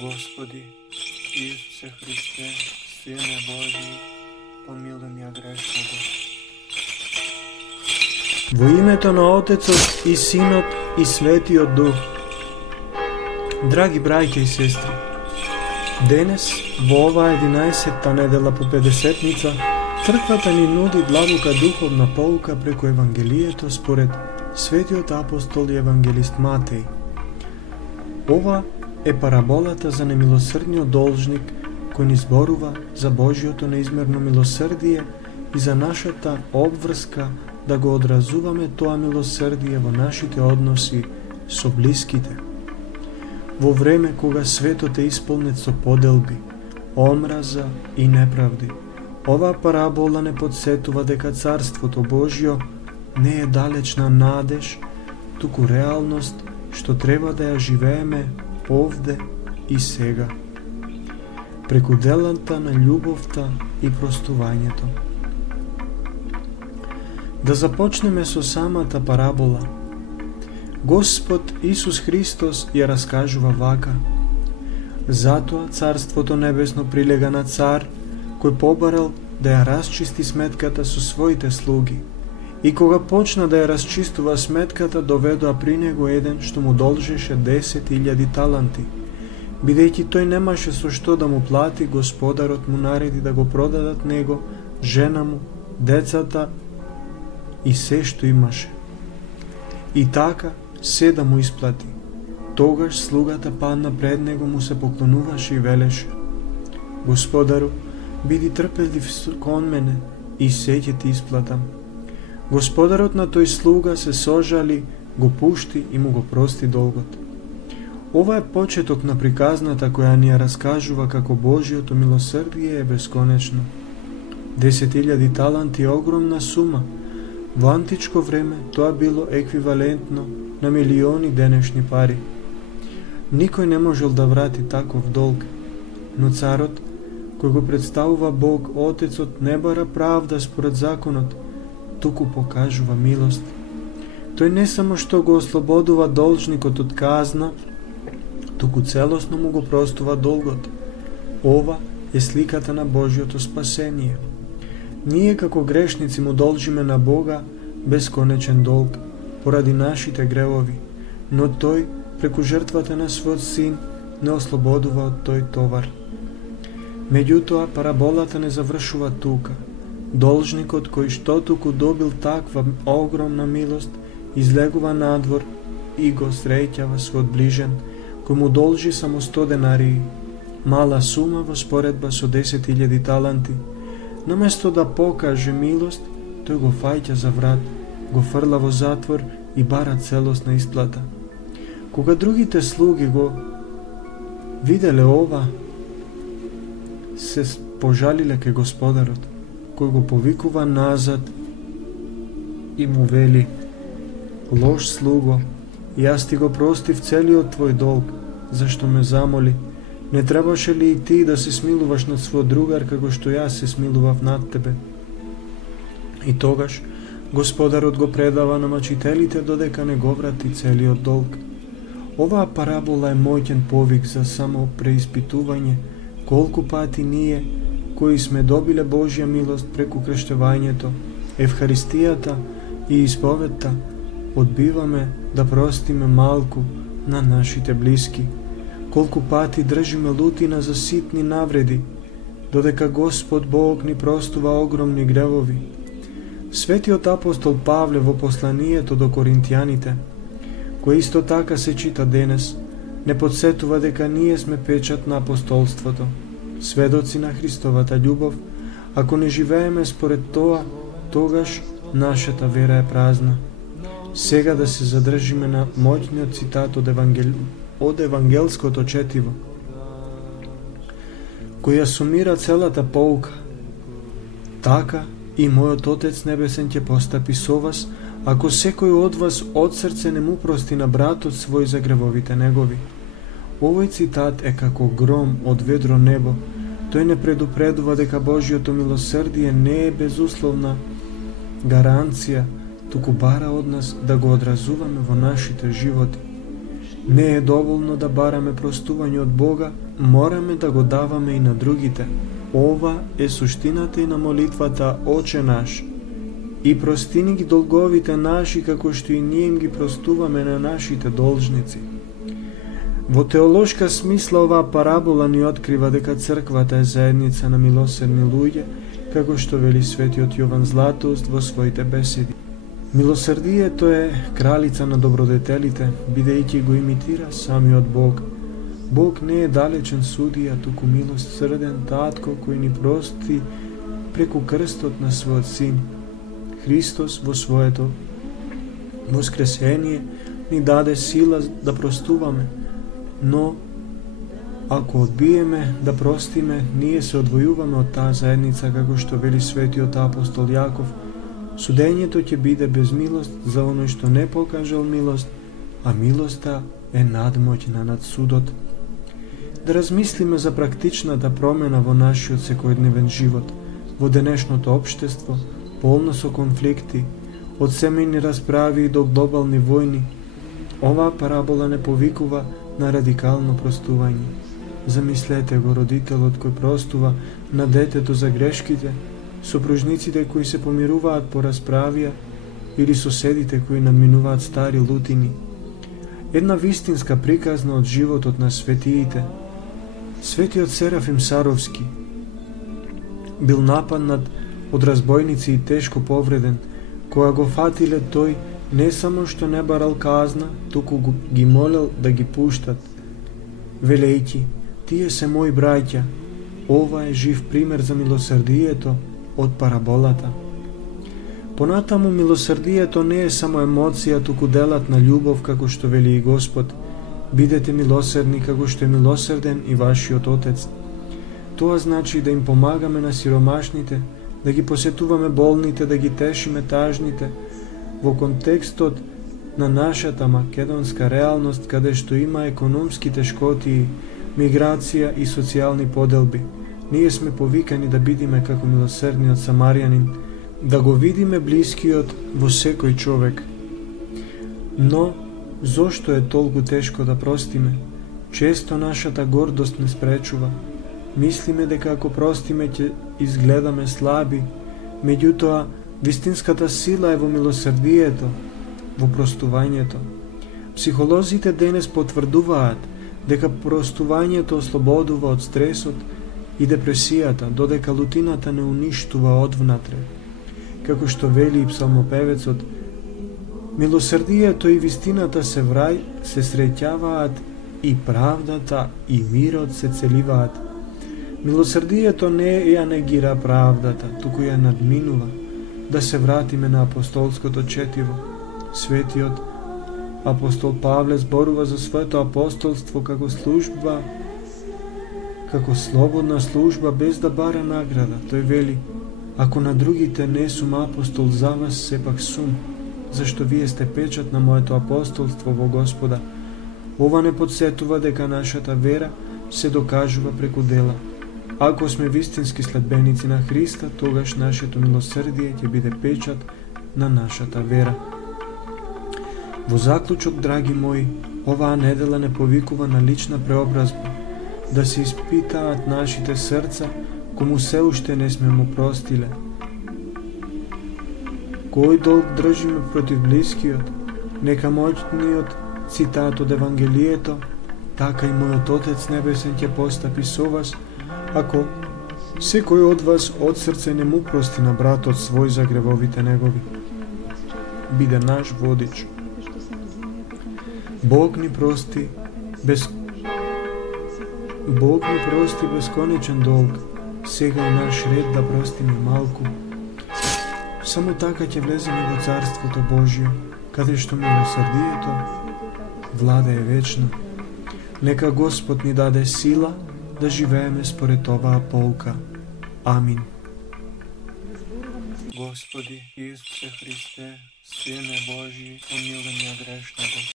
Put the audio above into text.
Господи, Исусе Христе, Сине Божий, помилуй меня грешного. Во името на Отецот и Синот и Светиот Дух. Драги браќа и сестри, денес, во оваа 11-та недела по Педесетница, Црквата ни нуди длабока духовна поука преку Евангелието според Светиот апостол и евангелист Матеј. Ова е параболата за немилосрдниот должник кој ни зборува за Божиото неизмерно милосрдие и за нашата обврска да го одразуваме тоа милосрдие во нашите односи со блиските. Во време кога светот е исполнет со поделби, омраза и неправди, оваа парабола не подсетува дека Царството Божјо не е далечна надеж, туку реалност што треба да ја живееме овде и сега, преку делата на љубовта и простувањето. Да започнеме со самата парабола. Господ Исус Христос ја раскажува вака: затоа Царството Небесно прилега на цар кој побарал да ја расчисти сметката со своите слуги. И кога почна да ја расчистува сметката, доведоа при него еден што му должеше 10.000 таланти. Бидејќи тој немаше со што да му плати, господарот му нареди да го продадат него, жена му, децата и се што имаше. И така се да му исплати. Тогаш слугата падна пред него, му се поклонуваше и велеше: Господару, биди трпелив кон мене и се ќе ти исплатам. Господарот на тој слуга се сожали, го пушти и му го прости долгот. Ова е почеток на приказната која ни ја раскажува како Божиото милосрдие е бесконечно. 10.000 таланти е огромна сума. Во античко време тоа било еквивалентно на милиони денешни пари. Никој не можел да врати таков долг, но царот, кој го представува Бог Отецот, не бара правда според законот, туку покажува милост. Тој не само што го ослободува должникот од казна, туку целосно му го простува долгот. Ова е сликата на Божјото спасение. Ние како грешници му должиме на Бога бесконечен долг поради нашите гревови, но тој преку жртвата на својот син не ослободува од тој товар. Меѓутоа, параболата не завршува тука. Должникот кој што туку добил таква огромна милост, излегува надвор и го среќава својот ближен, кој му должи само 100 денарии, мала сума во споредба со 10.000 таланти. Наместо да покаже милост, тој го фаќа за врат, го фрла во затвор и бара целосна исплата. Кога другите слуги го виделе ова, се пожалиле ке господарот, кој го повикува назад и му вели: лош слуго, јас ти го простив целиот твој долг, зашто ме замоли. Не требаше ли и ти да се смилуваш над свој другар како што јас се смилував над тебе? И тогаш господарот го предава на мачителите додека не го врати целиот долг. Оваа парабола е моќен повик за само преиспитување колку пати ние, кои сме добиле Божја милост преку крштевањето, Евхаристијата и исповедта, одбиваме да простиме малку на нашите блиски. Колку пати држиме лутина за ситни навреди, додека Господ Бог ни простува огромни гревови. Светиот апостол Павле во посланието до Коринтијаните, кој исто така се чита денес, не подсетува дека ние сме печат на апостолството, сведоци на Христовата љубов. Ако не живееме според тоа, тогаш нашата вера е празна. Сега да се задржиме на моќниот цитат од евангелското четиво, кој ја сумира целата поука. Така и мојот Отец Небесен ќе постапи со вас, ако секој од вас од срце не му прости на братот свој за гревовите негови. Овој цитат е како гром од ведро небо. Тој не предупредува дека Божјото милосрдие не е безусловна гаранција, туку бара од нас да го одразуваме во нашите животи. Не е доволно да бараме простување од Бога, мораме да го даваме и на другите. Ова е суштината и на молитвата Оче наш. И простини ги долговите наши, како што и ние им ги простуваме на нашите должници. Во теолошка смисла оваа парабола ни открива дека црквата е заедница на милосердни луѓе, како што вели светиот Јован Златоуст во своите беседи. Милосрдието е кралица на добродетелите, бидејќи го имитира самиот Бог. Бог не е далечен судија, туку милосрден татко кој ни прости преку крстот на својот син. Христос во своето воскресение ни даде сила да простуваме, но ако одбиеме да простиме, ние се одвојуваме од таа заедница, како што вели светиот апостол Јаков. Судењето ќе биде без милост за оној што не покажал милост, а милоста е надмоќна над судот. Да размислиме за практичната промена во нашиот секојдневен живот, во денешното општество, полно со конфликти, од семејни расправи до глобални војни. Оваа парабола не повикува на радикално простување. Замислете го родителот кој простува на детето за грешките, сопружниците кои се помируваат по расправија или соседите кои надминуваат стари лутини. Една вистинска приказна од животот на светиите. Светиот Серафим Саровски бил нападнат од разбойници и тешко повреден. Кога го фатиле, тој не само што не барал казна, туку ги молел да ги пуштат, велејќи: тие се мои браќа. Ова е жив пример за милосрдието од параболата. Понатаму, милосрдието не е само емоција, туку делат на љубов, како што вели и Господ. Бидете милосердни како што е милосерден и вашиот Отец. Тоа значи да им помагаме на сиромашните, да ги посетуваме болните, да ги тешиме тажните, во контекстот на нашата македонска реалност, каде што има економски тешкотии, миграција и социјални поделби. Ние сме повикани да бидиме како милосердниот самарјанин, да го видиме блискиот во секој човек. Но, зошто е толку тешко да простиме? Често нашата гордост не спречува. Мислиме дека ако простиме ќе изгледаме слаби, меѓутоа вистинската сила е во милосрдието, во простувањето. Психолозите денес потврдуваат дека простувањето ослободува од стресот и депресијата, додека лутината не уништува одвнатре. Како што вели и псалмопевецот: милосрдието и вистината се среќаваат, и правдата и мирот се целиваат. Милосрдието не ја негира правдата, туку ја надминува. Да се вратиме на апостолското четиво. Светиот апостол Павле зборува за своето апостолство како служба, како слободна служба без да бара награда. Тој вели: ако на другите не сум апостол, за вас сепак сум, зашто вие сте печат на моето апостолство во Господа. Ова не подсетува дека нашата вера се докажува преку дела. Ако сме вистински следбеници на Христа, тогаш нашето милосрдие ќе биде печат на нашата вера. Во заклучок, драги мои, оваа недела не повикува на лична преобразба, да се испитаат нашите срца, кому се уште не сме му простиле. Кој долг држиме против блискиот? Нека моќниот цитат од Евангелието: така и мојот Отец небесен ќе постапи со вас, ако секој од вас од срце не му прости на братот свој за гревовите негови. Биде наш водич. Бог ни прости бесконечен долг. Сега е наш ред да простиме малку. Само така ќе влеземе во Царството Божјо, каде што милосрдието владее вечно. Нека Господ ни даде сила да живееме според оваа полка. Амин. Господи Исусе Христе, Сине Божи, помилуј ме грешного.